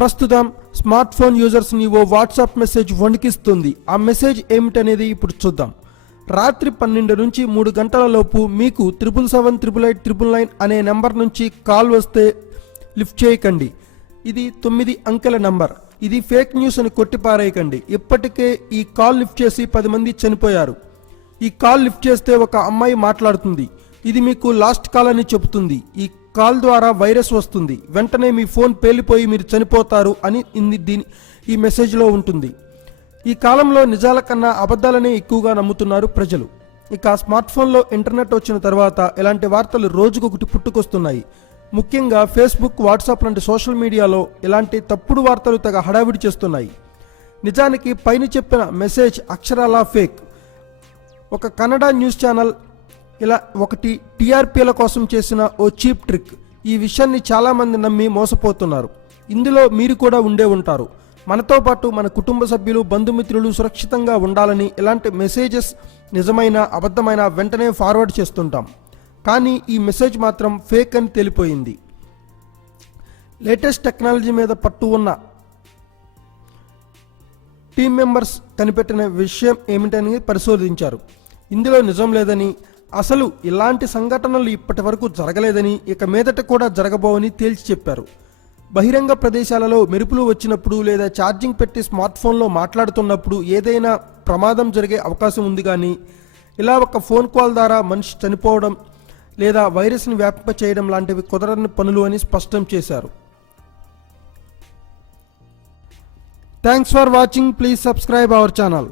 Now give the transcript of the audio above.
ప్రస్తుతం smart phone users ని ఓ WhatsApp message వణికిస్తుంది. ఆ మెసేజ్ ఏమిటనేది ఇప్పుడు చూద్దాం. రాత్రి 12 నుంచి 3 గంటల లోపు మీకు 7778899 అనే నెంబర్ నుంచి కాల్ వస్తే లిఫ్ట్ చేయకండి. ఇది 9 అంకెల నంబర్. ఇది ఫేక్ న్యూస్ అని కొట్టిపారేయకండి. ఇప్పటికే ఈ కాల్ లిఫ్ట్ చేసి 10 మంది చనిపోయారు. ఈ కాల్ లిఫ్ట్ చేస్తే ఒక అమ్మాయి మాట్లాడుతుంది. ఇది మీకు లాస్ట్ కాల్ అని చెబుతుంది. ఈ కాల్ ద్వారా వైరస్ వస్తుంది, వెంటనే మీ ఫోన్ పేలిపోయి మీరు చనిపోతారు అని ఈ మెసేజ్లో ఉంటుంది. ఈ కాలంలో నిజాల కన్నా అబద్ధాలనే ఎక్కువగా నమ్ముతున్నారు ప్రజలు. ఇక స్మార్ట్ ఫోన్లో ఇంటర్నెట్ వచ్చిన తర్వాత ఇలాంటి వార్తలు రోజుకొకటి పుట్టుకొస్తున్నాయి. ముఖ్యంగా ఫేస్బుక్, వాట్సాప్ లాంటి సోషల్ మీడియాలో ఇలాంటి తప్పుడు వార్తలు తెగ హడావిడి చేస్తున్నాయి. నిజానికి పైన చెప్పిన మెసేజ్ అక్షరాలా ఫేక్. ఒక కన్నడ న్యూస్ ఛానల్ ఇలా ఒకటి టీఆర్పీల కోసం చేసిన ఓ చీప్ ట్రిక్. ఈ విషయాన్ని చాలామంది నమ్మి మోసపోతున్నారు. ఇందులో మీరు కూడా ఉండే ఉంటారు. మనతో పాటు మన కుటుంబ సభ్యులు, బంధుమిత్రులు సురక్షితంగా ఉండాలని ఇలాంటి మెసేజెస్ నిజమైన అబద్ధమైన వెంటనే ఫార్వర్డ్ చేస్తుంటాం. కానీ ఈ మెసేజ్ మాత్రం ఫేక్ అని తేలిపోయింది. లేటెస్ట్ టెక్నాలజీ మీద పట్టు ఉన్న టీమ్ మెంబర్స్ కనిపెట్టిన విషయం ఏమిటని పరిశోధించారు. ఇందులో నిజం లేదని, అసలు ఇలాంటి సంఘటనలు ఇప్పటి వరకు జరగలేదని, ఇక మీదట కూడా జరగబోవని తేల్చి చెప్పారు. బహిరంగ ప్రదేశాలలో మెరుపులు వచ్చినప్పుడు లేదా ఛార్జింగ్ పెట్టి స్మార్ట్ ఫోన్లో మాట్లాడుతున్నప్పుడు ఏదైనా ప్రమాదం జరిగే అవకాశం ఉంది. కానీ ఇలా ఒక ఫోన్ కాల్ ద్వారా మనిషి చనిపోవడం లేదా వైరస్ని వ్యాపింప చేయడం లాంటివి కుదరని పనులు అని స్పష్టం చేశారు. Thanks for watching. Please subscribe our channel.